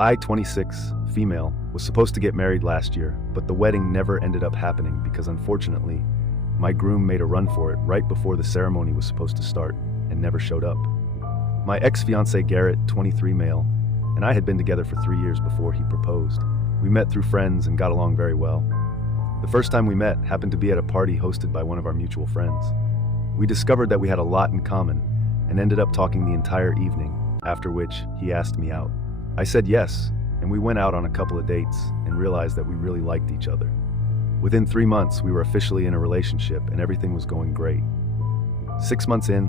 I, 26, female, was supposed to get married last year, but the wedding never ended up happening because unfortunately, my groom made a run for it right before the ceremony was supposed to start and never showed up. My ex-fiancé Garrett, 23 male, and I had been together for 3 years before he proposed. We met through friends and got along very well. The first time we met happened to be at a party hosted by one of our mutual friends. We discovered that we had a lot in common and ended up talking the entire evening, after which he asked me out. I said yes, and we went out on a couple of dates and realized that we really liked each other. Within 3 months, we were officially in a relationship and everything was going great. 6 months in,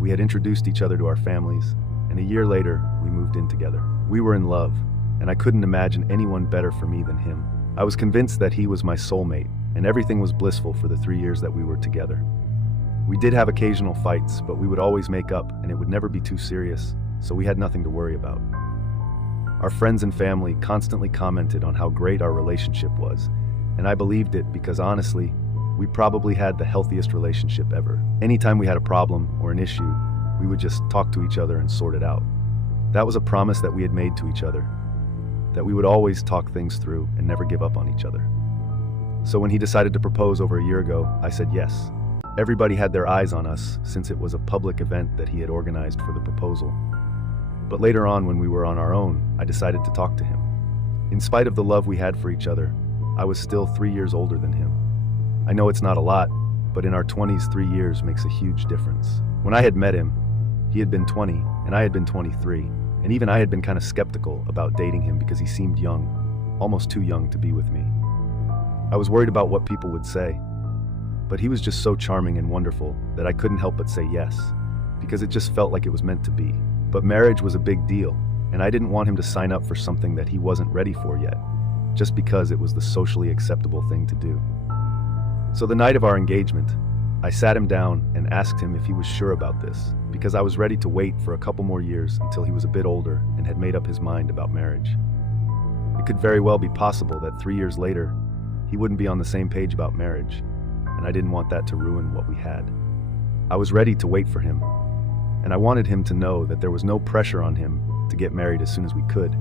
we had introduced each other to our families, and a year later, we moved in together. We were in love, and I couldn't imagine anyone better for me than him. I was convinced that he was my soulmate, and everything was blissful for the 3 years that we were together. We did have occasional fights, but we would always make up, and it would never be too serious, so we had nothing to worry about. Our friends and family constantly commented on how great our relationship was, and I believed it because honestly, we probably had the healthiest relationship ever. Anytime we had a problem or an issue, we would just talk to each other and sort it out. That was a promise that we had made to each other, that we would always talk things through and never give up on each other. So when he decided to propose over a year ago, I said yes. Everybody had their eyes on us since it was a public event that he had organized for the proposal. But later on, when we were on our own, I decided to talk to him. In spite of the love we had for each other, I was still 3 years older than him. I know it's not a lot, but in our 20s, 3 years makes a huge difference. When I had met him, he had been 20 and I had been 23, and even I had been kind of skeptical about dating him because he seemed young, almost too young to be with me. I was worried about what people would say, but he was just so charming and wonderful that I couldn't help but say yes, because it just felt like it was meant to be. But marriage was a big deal, and I didn't want him to sign up for something that he wasn't ready for yet, just because it was the socially acceptable thing to do. So the night of our engagement, I sat him down and asked him if he was sure about this, because I was ready to wait for a couple more years until he was a bit older and had made up his mind about marriage. It could very well be possible that 3 years later, he wouldn't be on the same page about marriage, and I didn't want that to ruin what we had. I was ready to wait for him, and I wanted him to know that there was no pressure on him to get married as soon as we could,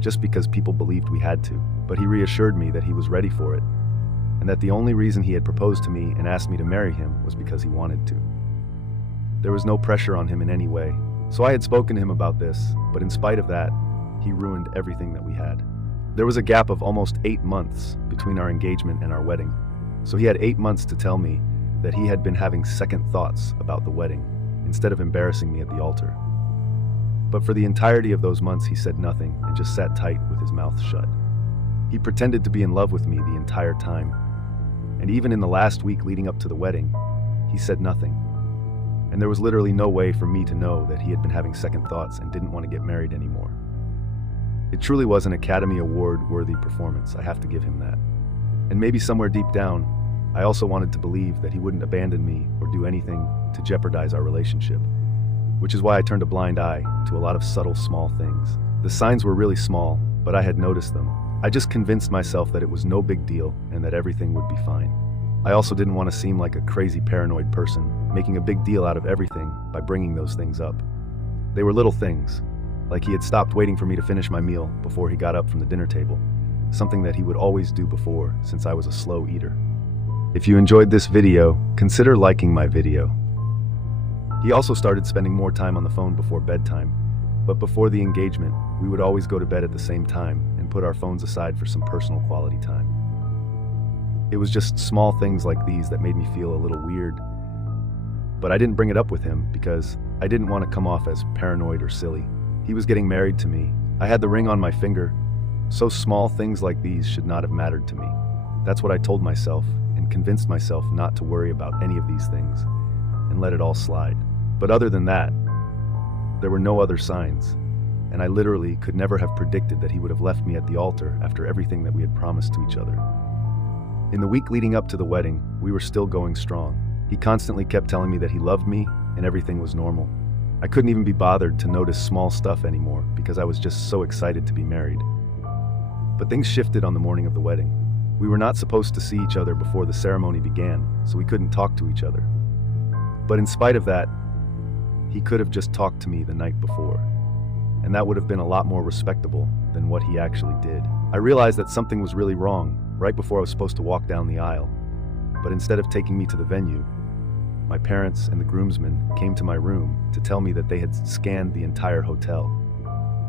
just because people believed we had to. But he reassured me that he was ready for it, and that the only reason he had proposed to me and asked me to marry him was because he wanted to. There was no pressure on him in any way, so I had spoken to him about this, but in spite of that, he ruined everything that we had. There was a gap of almost 8 months between our engagement and our wedding, so he had 8 months to tell me that he had been having second thoughts about the wedding, instead of embarrassing me at the altar. But for the entirety of those months, he said nothing and just sat tight with his mouth shut. He pretended to be in love with me the entire time, and even in the last week leading up to the wedding, he said nothing. And there was literally no way for me to know that he had been having second thoughts and didn't want to get married anymore. It truly was an Academy Award-worthy performance, I have to give him that. And maybe somewhere deep down, I also wanted to believe that he wouldn't abandon me or do anything to jeopardize our relationship, which is why I turned a blind eye to a lot of subtle, small things. The signs were really small, but I had noticed them. I just convinced myself that it was no big deal and that everything would be fine. I also didn't want to seem like a crazy paranoid person, making a big deal out of everything by bringing those things up. They were little things, like he had stopped waiting for me to finish my meal before he got up from the dinner table, something that he would always do before since I was a slow eater. If you enjoyed this video, consider liking my video. He also started spending more time on the phone before bedtime, but before the engagement, we would always go to bed at the same time and put our phones aside for some personal quality time. It was just small things like these that made me feel a little weird, but I didn't bring it up with him because I didn't want to come off as paranoid or silly. He was getting married to me. I had the ring on my finger, so small things like these should not have mattered to me. That's what I told myself and convinced myself not to worry about any of these things and let it all slide. But other than that, there were no other signs, and I literally could never have predicted that he would have left me at the altar after everything that we had promised to each other. In the week leading up to the wedding, we were still going strong. He constantly kept telling me that he loved me and everything was normal. I couldn't even be bothered to notice small stuff anymore because I was just so excited to be married. But things shifted on the morning of the wedding. We were not supposed to see each other before the ceremony began, so we couldn't talk to each other. But in spite of that, he could have just talked to me the night before. and that would have been a lot more respectable than what he actually did. I realized that something was really wrong right before I was supposed to walk down the aisle, but instead of taking me to the venue, my parents and the groomsmen came to my room to tell me that they had scanned the entire hotel,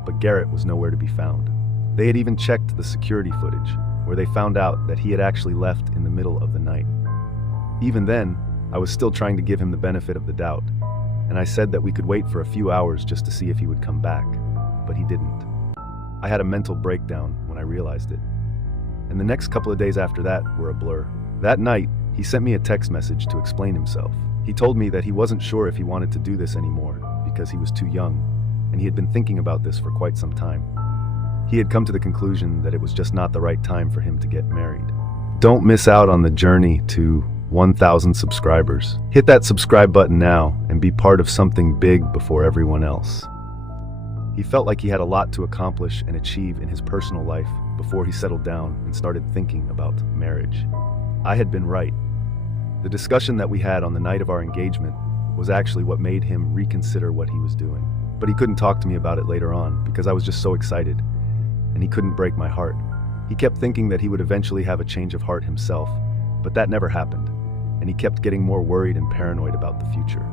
but Garrett was nowhere to be found. They had even checked the security footage, where they found out that he had actually left in the middle of the night. Even then, I was still trying to give him the benefit of the doubt, and I said that we could wait for a few hours just to see if he would come back, but he didn't. I had a mental breakdown when I realized it, and the next couple of days after that were a blur. That night, he sent me a text message to explain himself. He told me that he wasn't sure if he wanted to do this anymore because he was too young, and he had been thinking about this for quite some time. He had come to the conclusion that it was just not the right time for him to get married. Don't miss out on the journey to 1,000 subscribers. Hit that subscribe button now and be part of something big before everyone else. He felt like he had a lot to accomplish and achieve in his personal life before he settled down and started thinking about marriage. I had been right. The discussion that we had on the night of our engagement was actually what made him reconsider what he was doing. But he couldn't talk to me about it later on because I was just so excited, and he couldn't break my heart. He kept thinking that he would eventually have a change of heart himself, but that never happened, and he kept getting more worried and paranoid about the future.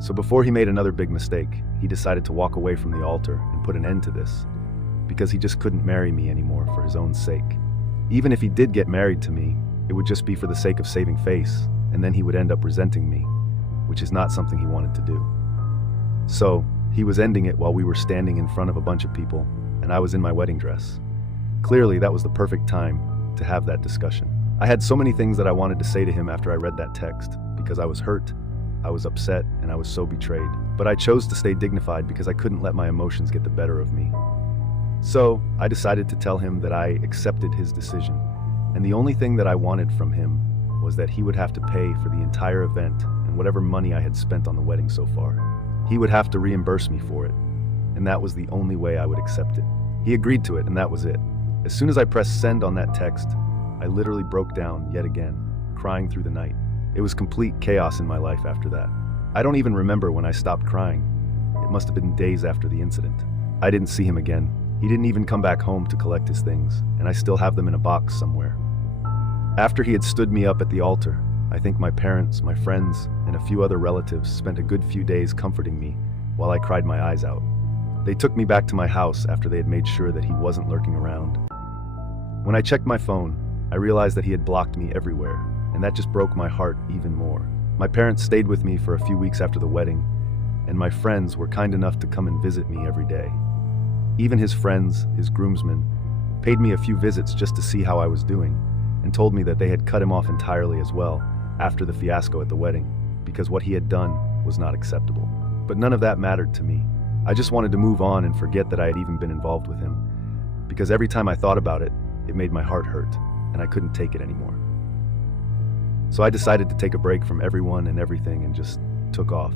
So before he made another big mistake, he decided to walk away from the altar and put an end to this, because he just couldn't marry me anymore for his own sake. Even if he did get married to me, it would just be for the sake of saving face, and then he would end up resenting me, which is not something he wanted to do. So, he was ending it while we were standing in front of a bunch of people, and I was in my wedding dress. Clearly, that was the perfect time to have that discussion. I had so many things that I wanted to say to him after I read that text, because I was hurt, I was upset, and I was so betrayed. But I chose to stay dignified because I couldn't let my emotions get the better of me. So, I decided to tell him that I accepted his decision, and the only thing that I wanted from him was that he would have to pay for the entire event and whatever money I had spent on the wedding so far. He would have to reimburse me for it, and that was the only way I would accept it. He agreed to it, and that was it. As soon as I pressed send on that text, I literally broke down yet again, crying through the night. It was complete chaos in my life after that. I don't even remember when I stopped crying. It must have been days after the incident. I didn't see him again. He didn't even come back home to collect his things, and I still have them in a box somewhere. After he had stood me up at the altar, I think my parents, my friends, and a few other relatives spent a good few days comforting me while I cried my eyes out. They took me back to my house after they had made sure that he wasn't lurking around. When I checked my phone, I realized that he had blocked me everywhere, and that just broke my heart even more. My parents stayed with me for a few weeks after the wedding, and my friends were kind enough to come and visit me every day. Even his friends, his groomsmen, paid me a few visits just to see how I was doing, and told me that they had cut him off entirely as well after the fiasco at the wedding, because what he had done was not acceptable. But none of that mattered to me. I just wanted to move on and forget that I had even been involved with him, because every time I thought about it, it made my heart hurt, and I couldn't take it anymore. So I decided to take a break from everyone and everything and just took off.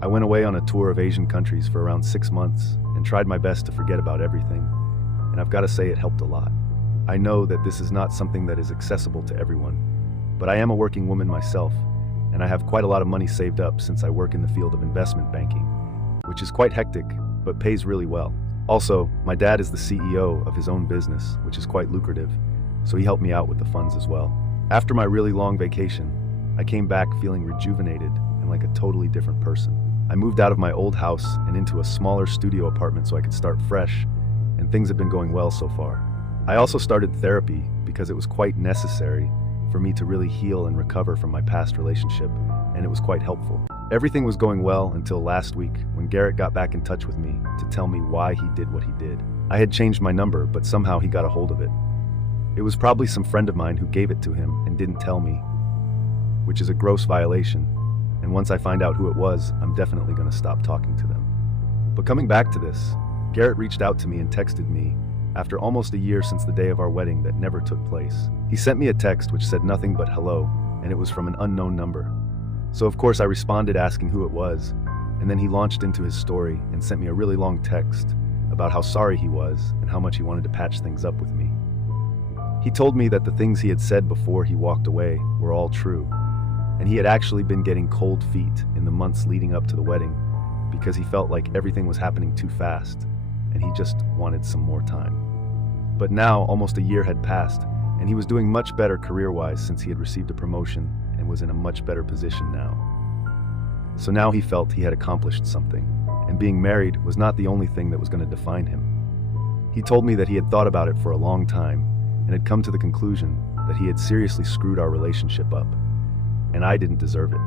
I went away on a tour of Asian countries for around 6 months and tried my best to forget about everything, and I've got to say it helped a lot. I know that this is not something that is accessible to everyone, but I am a working woman myself, and I have quite a lot of money saved up since I work in the field of investment banking, which is quite hectic, but pays really well. Also, my dad is the CEO of his own business, which is quite lucrative, so he helped me out with the funds as well. After my really long vacation, I came back feeling rejuvenated and like a totally different person. I moved out of my old house and into a smaller studio apartment so I could start fresh, and things have been going well so far. I also started therapy because it was quite necessary for me to really heal and recover from my past relationship, and it was quite helpful. Everything was going well until last week when Garrett got back in touch with me to tell me why he did what he did. I had changed my number, but somehow he got a hold of it. It was probably some friend of mine who gave it to him and didn't tell me, which is a gross violation, and once I find out who it was, I'm definitely going to stop talking to them. But coming back to this, Garrett reached out to me and texted me after almost a year since the day of our wedding that never took place. He sent me a text which said nothing but hello, and it was from an unknown number. So of course I responded asking who it was, and then he launched into his story and sent me a really long text about how sorry he was and how much he wanted to patch things up with me. He told me that the things he had said before he walked away were all true, and he had actually been getting cold feet in the months leading up to the wedding because he felt like everything was happening too fast and he just wanted some more time. But now, almost a year had passed, and he was doing much better career-wise since he had received a promotion and was in a much better position now. So now he felt he had accomplished something, and being married was not the only thing that was going to define him. He told me that he had thought about it for a long time and had come to the conclusion that he had seriously screwed our relationship up, and I didn't deserve it.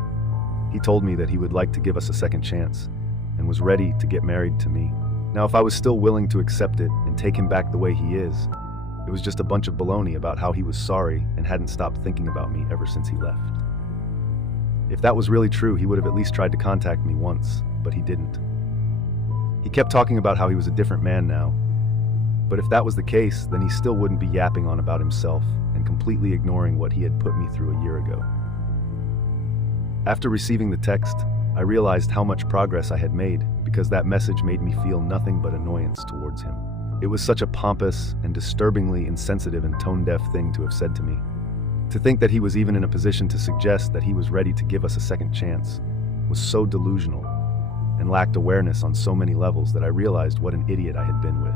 He told me that he would like to give us a second chance and was ready to get married to me. Now, if I was still willing to accept it and take him back the way he is, it was just a bunch of baloney about how he was sorry and hadn't stopped thinking about me ever since he left. If that was really true, he would have at least tried to contact me once, but he didn't. He kept talking about how he was a different man now, but if that was the case, then he still wouldn't be yapping on about himself and completely ignoring what he had put me through a year ago. After receiving the text, I realized how much progress I had made because that message made me feel nothing but annoyance towards him. It was such a pompous and disturbingly insensitive and tone-deaf thing to have said to me. To think that he was even in a position to suggest that he was ready to give us a second chance was so delusional and lacked awareness on so many levels that I realized what an idiot I had been with.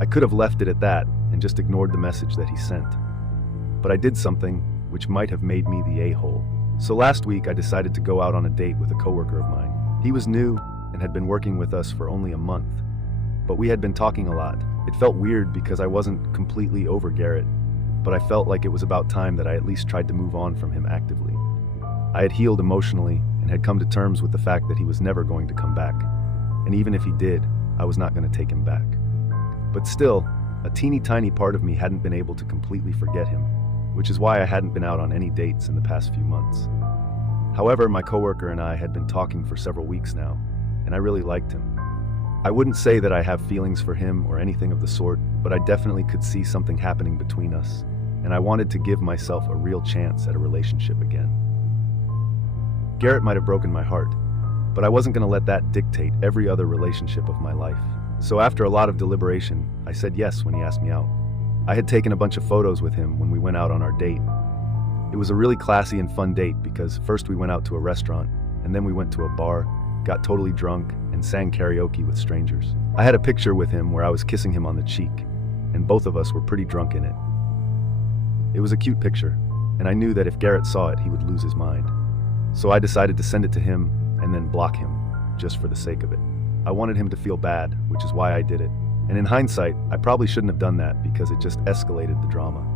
I could have left it at that and just ignored the message that he sent. But I did something which might have made me the a-hole. So last week I decided to go out on a date with a coworker of mine. He was new and had been working with us for only a month, but we had been talking a lot. It felt weird because I wasn't completely over Garrett, but I felt like it was about time that I at least tried to move on from him actively. I had healed emotionally and had come to terms with the fact that he was never going to come back, and even if he did, I was not going to take him back. But still, a teeny tiny part of me hadn't been able to completely forget him, which is why I hadn't been out on any dates in the past few months. However, my coworker and I had been talking for several weeks now, and I really liked him. I wouldn't say that I have feelings for him or anything of the sort, but I definitely could see something happening between us, and I wanted to give myself a real chance at a relationship again. Garrett might have broken my heart, but I wasn't going to let that dictate every other relationship of my life. So after a lot of deliberation, I said yes when he asked me out. I had taken a bunch of photos with him when we went out on our date. It was a really classy and fun date because first we went out to a restaurant, and then we went to a bar, got totally drunk, and sang karaoke with strangers. I had a picture with him where I was kissing him on the cheek, and both of us were pretty drunk in it. It was a cute picture, and I knew that if Garrett saw it, he would lose his mind. So I decided to send it to him and then block him, just for the sake of it. I wanted him to feel bad, which is why I did it. And in hindsight, I probably shouldn't have done that because it just escalated the drama.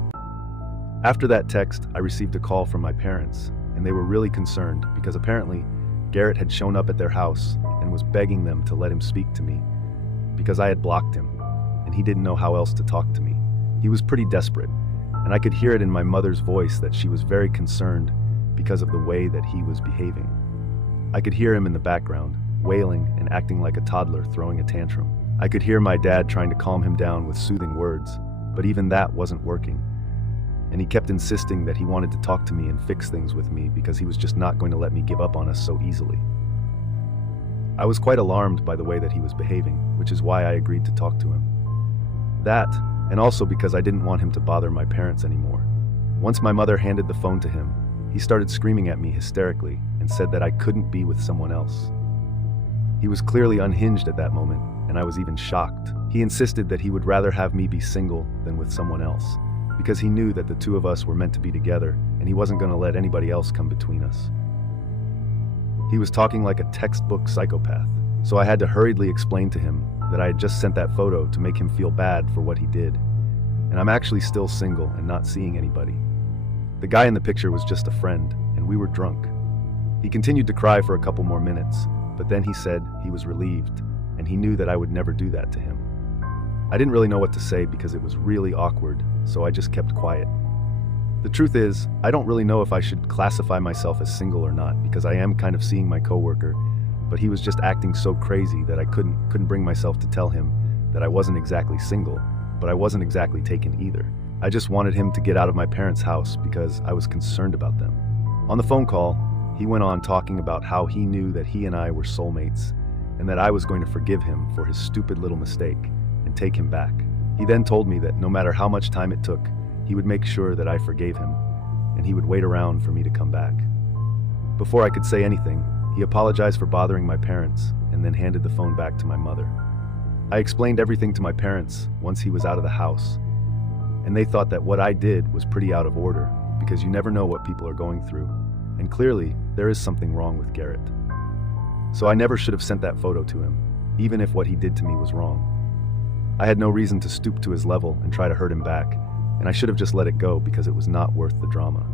After that text, I received a call from my parents, and they were really concerned because apparently Garrett had shown up at their house and was begging them to let him speak to me because I had blocked him, and he didn't know how else to talk to me. He was pretty desperate, and I could hear it in my mother's voice that she was very concerned because of the way that he was behaving. I could hear him in the background, wailing and acting like a toddler throwing a tantrum. I could hear my dad trying to calm him down with soothing words, but even that wasn't working. And he kept insisting that he wanted to talk to me and fix things with me because he was just not going to let me give up on us so easily. I was quite alarmed by the way that he was behaving, which is why I agreed to talk to him. That, and also because I didn't want him to bother my parents anymore. Once my mother handed the phone to him, he started screaming at me hysterically and said that I couldn't be with someone else. He was clearly unhinged at that moment, and I was even shocked. He insisted that he would rather have me be single than with someone else, because he knew that the two of us were meant to be together, and he wasn't going to let anybody else come between us. He was talking like a textbook psychopath, so I had to hurriedly explain to him that I had just sent that photo to make him feel bad for what he did, and I'm actually still single and not seeing anybody. The guy in the picture was just a friend, and we were drunk. He continued to cry for a couple more minutes, but then he said he was relieved, and he knew that I would never do that to him. I didn't really know what to say because it was really awkward, so I just kept quiet. The truth is, I don't really know if I should classify myself as single or not, because I am kind of seeing my coworker, but he was just acting so crazy that I couldn't bring myself to tell him that I wasn't exactly single, but I wasn't exactly taken either. I just wanted him to get out of my parents' house because I was concerned about them. On the phone call, he went on talking about how he knew that he and I were soulmates, and that I was going to forgive him for his stupid little mistake and take him back. He then told me that no matter how much time it took, he would make sure that I forgave him, and he would wait around for me to come back. Before I could say anything, He apologized for bothering my parents and then handed the phone back to my mother. I explained everything to my parents once he was out of the house, and they thought that what I did was pretty out of order because you never know what people are going through, and clearly there is something wrong with Garrett. So I never should have sent that photo to him, even if what he did to me was wrong. I had no reason to stoop to his level and try to hurt him back, and I should have just let it go because it was not worth the drama.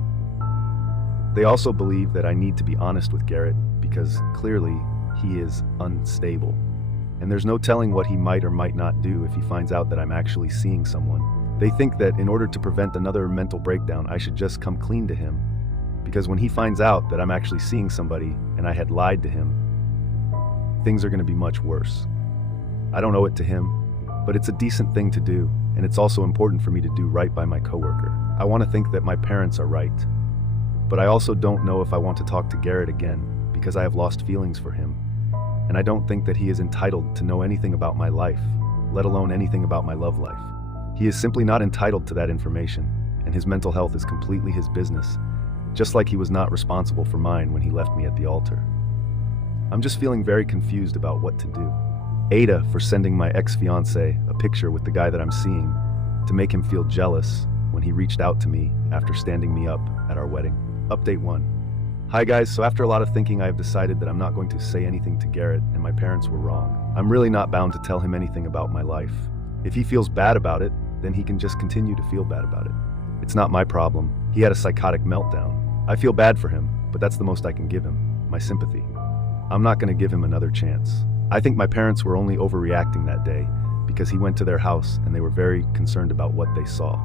They also believe that I need to be honest with Garrett because clearly he is unstable, and there's no telling what he might or might not do if he finds out that I'm actually seeing someone. They think that in order to prevent another mental breakdown, I should just come clean to him, because when he finds out that I'm actually seeing somebody and I had lied to him, things are going to be much worse. I don't owe it to him, but it's a decent thing to do, and it's also important for me to do right by my coworker. I want to think that my parents are right, but I also don't know if I want to talk to Garrett again because I have lost feelings for him, and I don't think that he is entitled to know anything about my life, let alone anything about my love life. He is simply not entitled to that information, and his mental health is completely his business, just like he was not responsible for mine when he left me at the altar. I'm just feeling very confused about what to do. Ada for sending my ex-fiancé a picture with the guy that I'm seeing to make him feel jealous when he reached out to me after standing me up at our wedding. Update 1. Hi guys, so after a lot of thinking I have decided that I'm not going to say anything to Garrett and my parents were wrong. I'm really not bound to tell him anything about my life. If he feels bad about it, then he can just continue to feel bad about it. It's not my problem. He had a psychotic meltdown. I feel bad for him, but that's the most I can give him, my sympathy. I'm not going to give him another chance. I think my parents were only overreacting that day because he went to their house and they were very concerned about what they saw.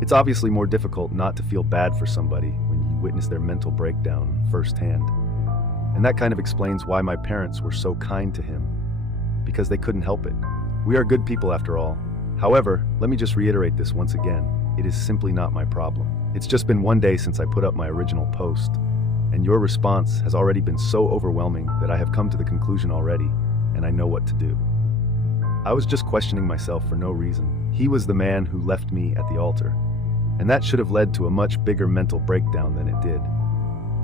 It's obviously more difficult not to feel bad for somebody when you witness their mental breakdown firsthand. And that kind of explains why my parents were so kind to him, because they couldn't help it. We are good people after all. However, let me just reiterate this once again. It is simply not my problem. It's just been one day since I put up my original post, and your response has already been so overwhelming that I have come to the conclusion already, and I know what to do. I was just questioning myself for no reason. He was the man who left me at the altar, and that should have led to a much bigger mental breakdown than it did.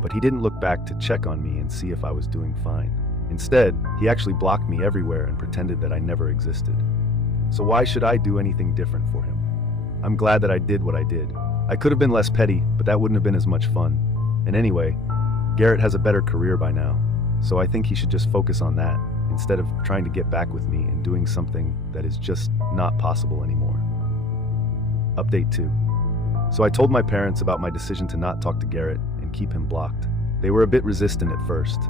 But he didn't look back to check on me and see if I was doing fine. Instead, he actually blocked me everywhere and pretended that I never existed. So why should I do anything different for him? I'm glad that I did what I did. I could have been less petty, but that wouldn't have been as much fun. And anyway, Garrett has a better career by now, so I think he should just focus on that instead of trying to get back with me and doing something that is just not possible anymore. Update 2. So I told my parents about my decision to not talk to Garrett and keep him blocked. They were a bit resistant at first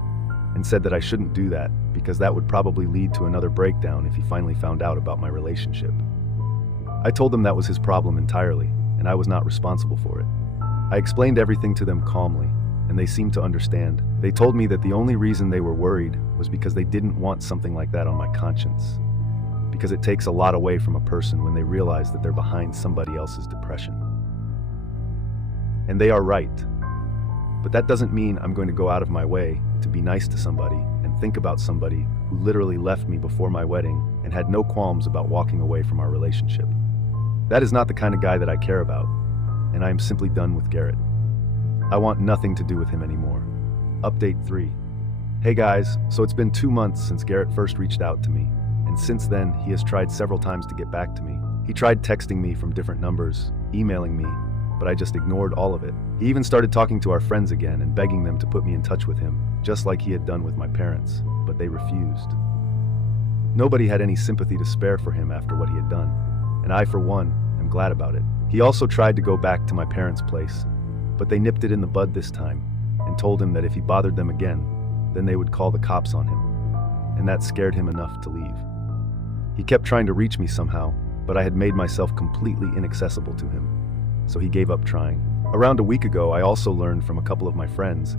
and said that I shouldn't do that because that would probably lead to another breakdown if he finally found out about my relationship. I told them that was his problem entirely, and I was not responsible for it. I explained everything to them calmly, and they seemed to understand. They told me that the only reason they were worried was because they didn't want something like that on my conscience, because it takes a lot away from a person when they realize that they're behind somebody else's depression. And they are right. But that doesn't mean I'm going to go out of my way to be nice to somebody and think about somebody who literally left me before my wedding and had no qualms about walking away from our relationship. That is not the kind of guy that I care about, and I am simply done with Garrett. I want nothing to do with him anymore. Update 3. Hey guys, so it's been 2 months since Garrett first reached out to me, and since then he has tried several times to get back to me. He tried texting me from different numbers, emailing me, but I just ignored all of it. He even started talking to our friends again and begging them to put me in touch with him, just like he had done with my parents, but they refused. Nobody had any sympathy to spare for him after what he had done, and I, for one, am glad about it. He also tried to go back to my parents' place, but they nipped it in the bud this time and told him that if he bothered them again, then they would call the cops on him, and that scared him enough to leave. He kept trying to reach me somehow, but I had made myself completely inaccessible to him, so he gave up trying. Around a week ago, I also learned from a couple of my friends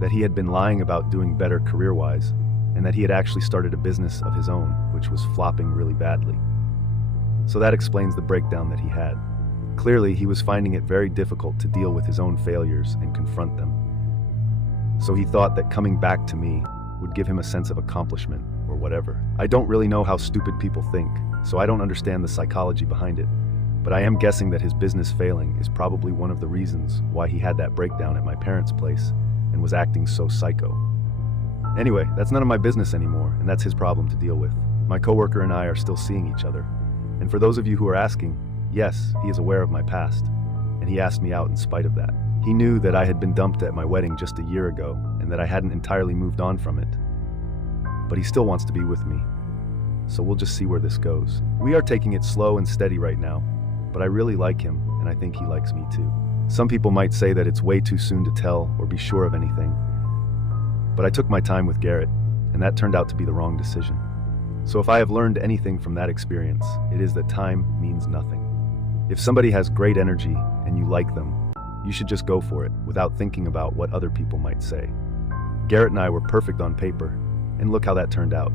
that he had been lying about doing better career-wise, and that he had actually started a business of his own, which was flopping really badly. So that explains the breakdown that he had. Clearly, he was finding it very difficult to deal with his own failures and confront them. So he thought that coming back to me would give him a sense of accomplishment, or whatever. I don't really know how stupid people think, so I don't understand the psychology behind it, but I am guessing that his business failing is probably one of the reasons why he had that breakdown at my parents' place, and was acting so psycho. Anyway, that's none of my business anymore, and that's his problem to deal with. My coworker and I are still seeing each other. And for those of you who are asking, yes, he is aware of my past, and he asked me out in spite of that. He knew that I had been dumped at my wedding just a year ago, and that I hadn't entirely moved on from it. But he still wants to be with me. So we'll just see where this goes. We are taking it slow and steady right now, but I really like him, and I think he likes me too. Some people might say that it's way too soon to tell or be sure of anything, but I took my time with Garrett, and that turned out to be the wrong decision. So if I have learned anything from that experience, it is that time means nothing. If somebody has great energy and you like them, you should just go for it without thinking about what other people might say. Garrett and I were perfect on paper, and look how that turned out.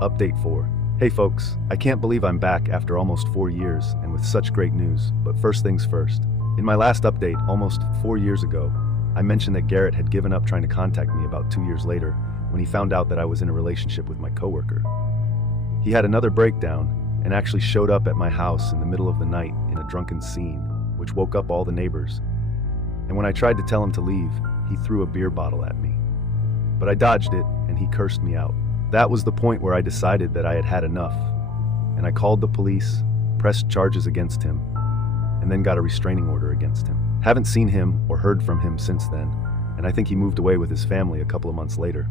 Update 4. Hey folks, I can't believe I'm back after almost 4 years and with such great news, but first things first. In my last update, almost 4 years ago, I mentioned that Garrett had given up trying to contact me about 2 years later when he found out that I was in a relationship with my coworker. He had another breakdown and actually showed up at my house in the middle of the night in a drunken scene, which woke up all the neighbors. And when I tried to tell him to leave, he threw a beer bottle at me. But I dodged it, and he cursed me out. That was the point where I decided that I had had enough, and I called the police, pressed charges against him, and then got a restraining order against him. Haven't seen him or heard from him since then, and I think he moved away with his family a couple of months later.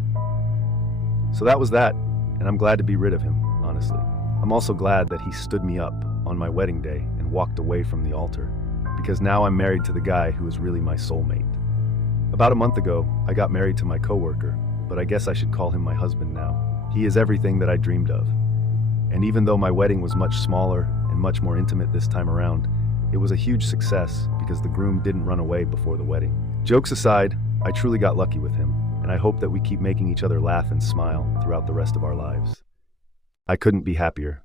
So that was that, and I'm glad to be rid of him, honestly. I'm also glad that he stood me up on my wedding day and walked away from the altar, because now I'm married to the guy who is really my soulmate. About a month ago, I got married to my coworker, but I guess I should call him my husband now. He is everything that I dreamed of. And even though my wedding was much smaller and much more intimate this time around, it was a huge success because the groom didn't run away before the wedding. Jokes aside, I truly got lucky with him, and I hope that we keep making each other laugh and smile throughout the rest of our lives. I couldn't be happier.